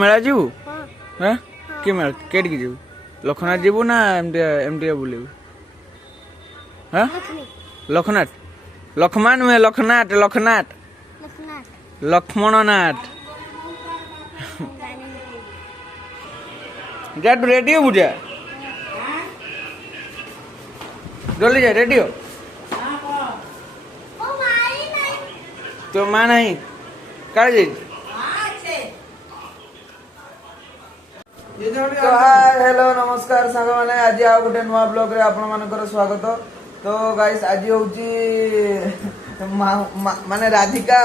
मेला जीवु हाँ कि मेला केट की जीवु लखनाथ जीवु ना एमटी बुलेबु हाँ लखनाथ लखमान में लखनाथ लखनाथ लक्ष्मणनाथ जा तू रेडी हो बुझा जल्दी जा रेडी हो तो माँ नहीं काढ़ जाइए तो हाय हेलो नमस्कार सांग मैंने आज आ गोटे नुआ ब्लॉग रे आपण मानकर स्वागत। तो गाइस आज होची माने राधिका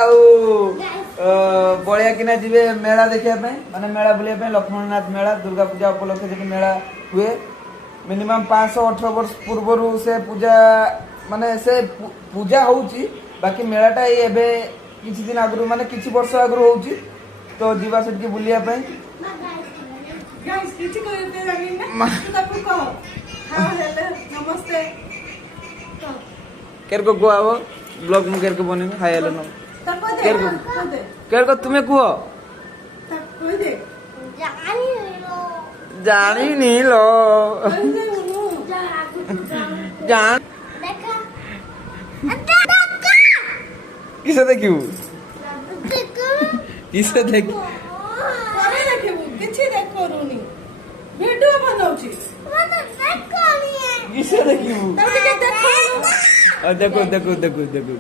बलिया किना जीवे मेला देखिया पे माने मेला बुलिया पे लक्ष्मणनाथ मेला दुर्गा पूजा उपलक्षे जे मेला हुए मिनिमम 518 वर्ष पूर्व से पूजा माने से पूजा होउची बाकी मेलाटा एबे किछि दिन आगु माने किछि वर्ष आगु होउची तो जीवा सेठ की बुलिया पे गाइस किछि करते जानी ना तू ताकू कहो हां हेलो नमस्ते केर को गुआवो ब्लॉग में केर को बने हाय हेलो नो केर को तुम्हें कुओ कोई दे जानी नहीं लो जान किसे देखियो किसे देख करे देखबो किछि देख करूनी वीडियो बनाउची मने देख कोनी है किसे देखियो तब के देखो देखो देखो देखो देखो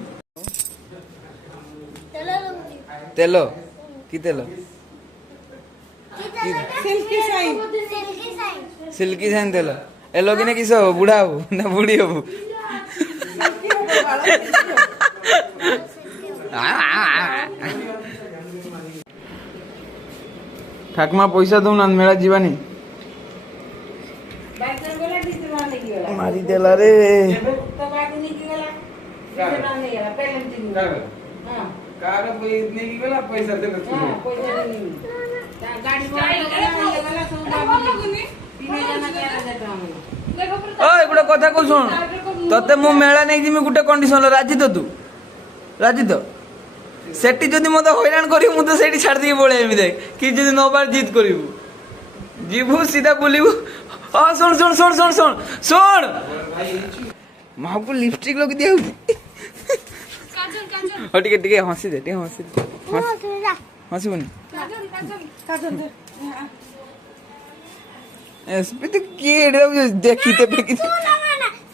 तेलो की तेलो सिल्की साइन सिल्की साइन तेलो ए लोग ने किसो बुढ़ा हो ना बूढ़ी हो ठाकमा पैसा दो ना मेला जीवानी मारी देला रे कार इतने की गला पैसा दे ओए गुडा कथा को सुन तते मु मेला नै जिमी गुटे कंडीशन राजी तो तू राजी तो सेठी जदि मते हैरान करी मु तो सेठी छाड़ दी बोले एमि देख कि जदि नो बार जीत करिवु जीवु सीधा बोलिवु हां सुन सुन सुन सुन सुन सुन मां को लिपस्टिक लग दिया काजल काजल हो टिके हंसी दे हंसी बनी काजल दे एसपी तो के देखी ते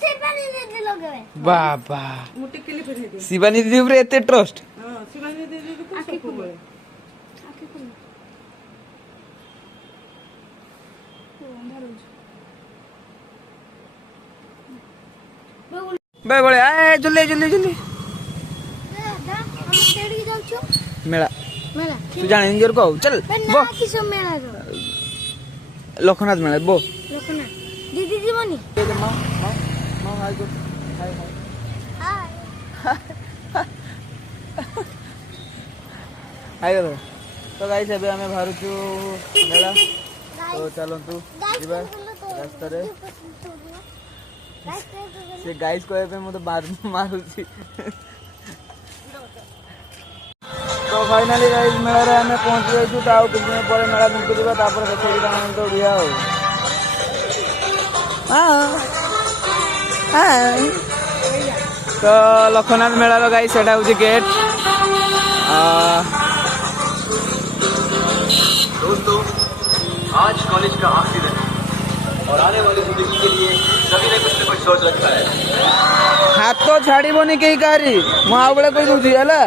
शिवानी दीदी लगवे बाबा मुटी केली फेर दे शिवानी दीदी ऊपर एते ट्रस्ट हां शिवानी दीदी को सब को बोले बाय बोले आए जल्दी जल्दी जल्दी मेला मेला तू जान इंजर को चल बो किसो मेला रो लखनाथ मेला बो लोकना दीदी जीवनी मां हाय गो हाय हाय हाय तो गाइस अबे हमें भारचु मेला तो चलंतु जीवा रास्ता रे से गाइस को पे मते मारुची तो फाइनली गाइस मेला रे हमें पहुंच गए छु ताऊ कुछ दिन पर मेला मुक्त दिबा तापर देखै दान तो उड़िया हो हां तो लखनाथ मेला रो गाइस सेटा होची गेट दोस्तों आज कॉलेज का आखिरी दिन और आने वाली जिंदगी के लिए सभी ने कुछ न कुछ सोच रखा है। हाथ तो छाड़ी बनी कई कारी मु आ बळे कोइ दूची हला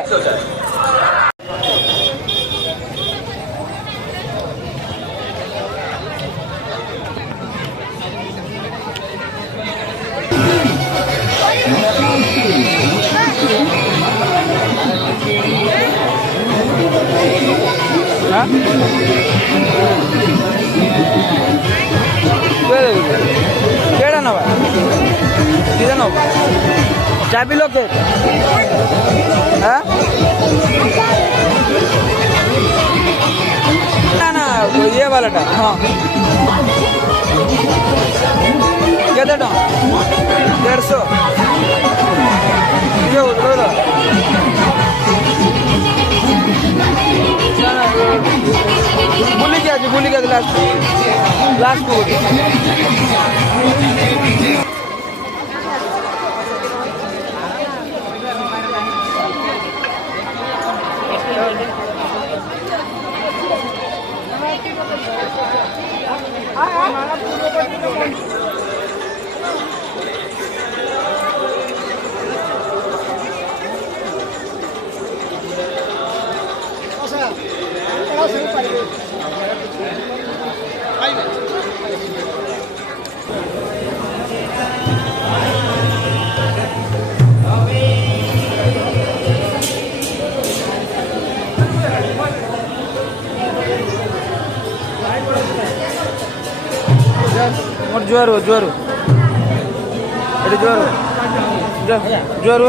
हां केड़ा नवा सीधा नवा चाबी लोके हां ना ना ये वाला टा हां केते टा 150 ये उधर बोली क्या बुलिक आस लास्ट लास्ट को मोर जुआर जुआर एटी जुआर जुआर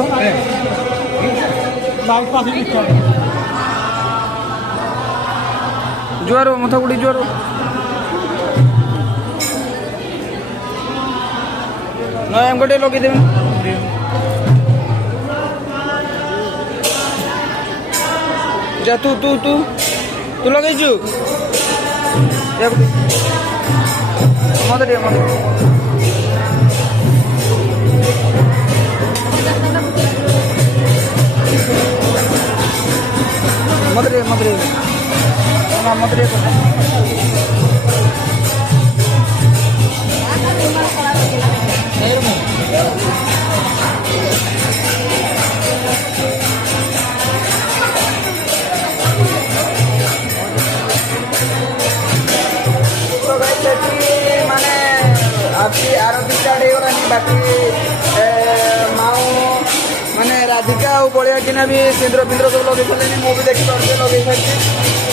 जुआर मथा गुड़ी जुआर नयम गोटे लगे जा तू तू तू तू लगेचु मदे मदे मदरे मदरे ना मदरे माने आपकी आरती स्टार्ट हो बाकी माओ माने राधिका और बलिया कि भी सिंदूर फिंदूर सब लगे मुझे देखी पार्टी लगे सारी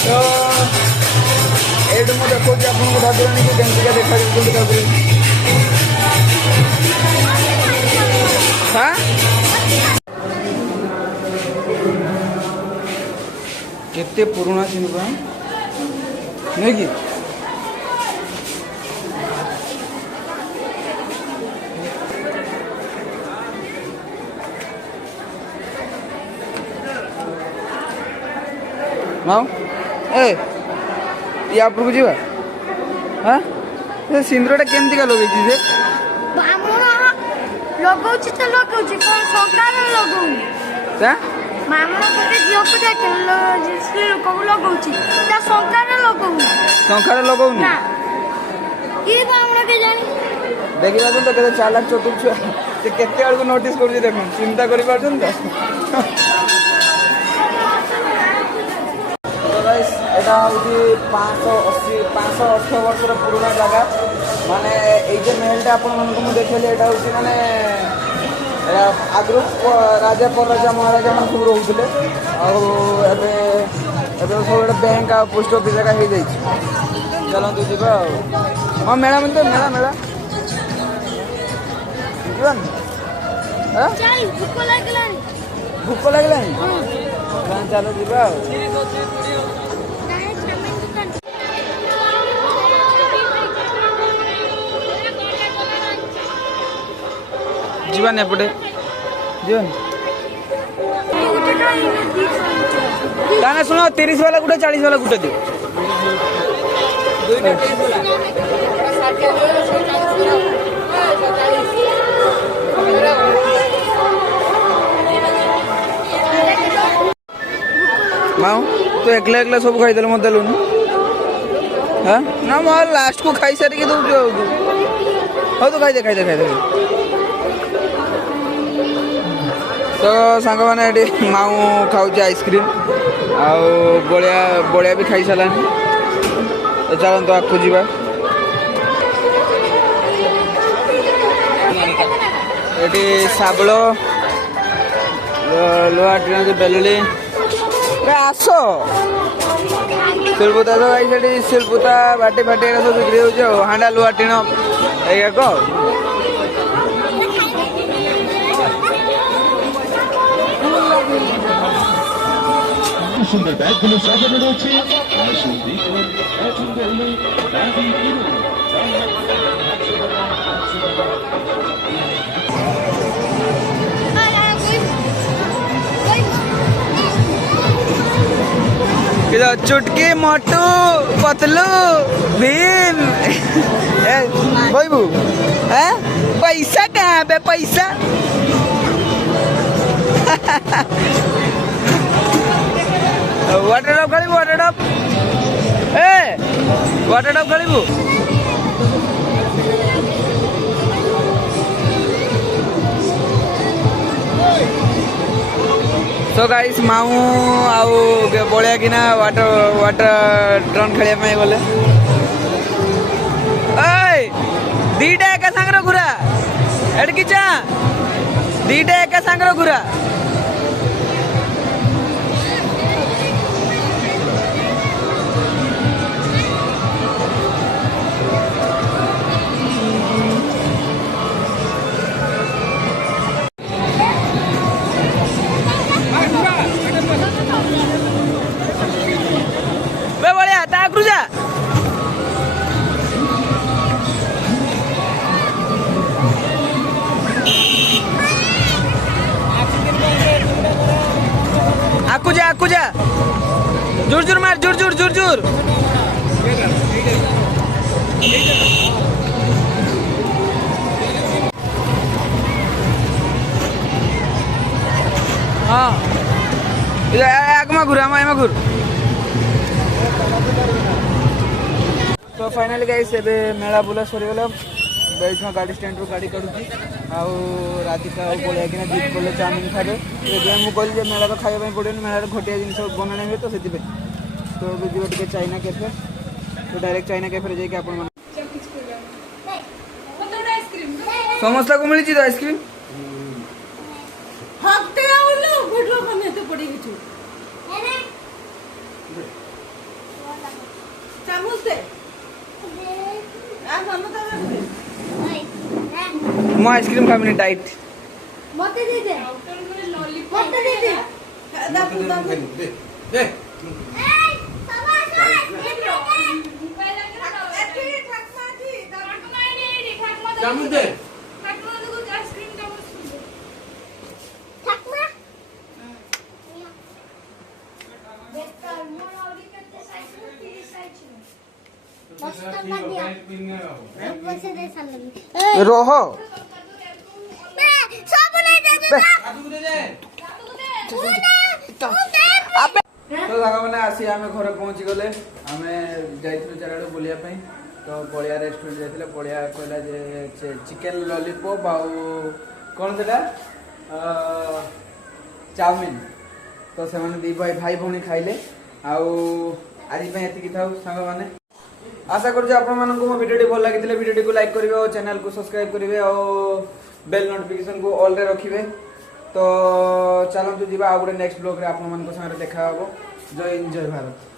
तो ये मुझे देखा आपको ठाकुराणी की केमतिका देखा ठाकुर हाँ केते पुराना सिनेमा नहीं कि माओ ए या आपको जीवा हाँ ये सिंदूरटा केमतिका लगे से लगौछि तो लगौछि कोन संकार लगौनि ता मामला कोटे जियो को देख स्त्री लोक को लगौछि ता संकार लगौनि ना ई हमरा के जानी देखिबा तो केते चालाक चतुर छुआ से केते आड़ को नोटिस कर देखो चिंता करि पाछन तो गाइस एटा होची 580 वर्षर पुराना जगह माने ए जे महलटा आपण मन को देखले एटा होची माने आगु राजा पर राजा महाराजा मन सब रहउतले आ एबे एबे सब बैंक आ पोस्ट ऑफिस जगह हे जाई चलो तू जीवा हां मेला मन तो मेला जीवन हां चाइ भूख लागलानी हां चलो जीवा जीवन एपटे जीवन गाना सुनो 30 वाला गुटे 40 वाला गुटे दियो माओ तो एकला एकला सब खाई देल मत देलुन हां ना मार लास्ट को खाई सारी के दउ हो तो खाई दे तो सांग मैंने माऊ खाऊ आइसक्रीम आउ बलिया भी खाई सारा तो चलते आगू जा ये शाबल लुहा टीना जो बेलुली आस शिलपुता तो भाई से शिलपुता बाटी फाटी सब बिक्री हो हांडा लुहा टीण एक সুন্দর ব্যাগগুলো সাজানো রয়েছে আসুন দেখুন এখন হলো ব্যাগই কিনুন चुटकी मोटू पतलू भीम बहबू पैसा कहाँ पे पैसा वाटर टप खेलबू वाटर टप वाटर टप खेलबू सो गाइस माऊ आउ बलिया कि वाटर वाटर ड्रोन खेलिया गले दीटा एका सांगर घुरा एडकी चा दीटा एका सांगर घुरा आकू जा जोर जोर मार जोर जोर जोर जोर हाँ आगमा घुर आमा घुर तो फाइनली गाइस एबे मेला बुला सरीगला बैठ गाड़ी स्टैंड रू गाड़ी काढुची आउ राधिका पड़िया कि जिद कले चाउमिन खावे मुझे कहली मेला तो खाଇବା ପାଇଁ पड़े मेला घटिया जिन बनाने हुए तो से तो बुझे टे चाइना कैफे तो डायरेक्ट चाइना कैफे जाकि आप समस्या को मिली आइसक्रीम हफ्ते आउलो वीडियो बनेते पड़ी किछु चामच दे आ ममता दे मो आइसक्रीम खामिनी डाइट मते दे दे मते दे दे दापू दापू दे चामच दे रोह तो मैंने आसी आम घर पहुँची गले आम जाइलु चारिड़े बुलिया तो पड़िया रेस्टोरेंट जाइए पड़िया कहला जे चिकेन लॉलीपॉप आउ कौन से चाउमिन तो से दी भाई भौणी खाइले आज था सांग मैंने आशा करुँ आपण मानक मो भिडियो भल लगी भिडियो को लाइक करेंगे और चैनल को सब्सक्राइब करेंगे और बेल नोटिफिकेशन को ऑल रे रखिए तो चलतु जी आ गए नेक्स्ट ब्लॉग रे आपण मान संगे देखा जय हिंद जय भारत।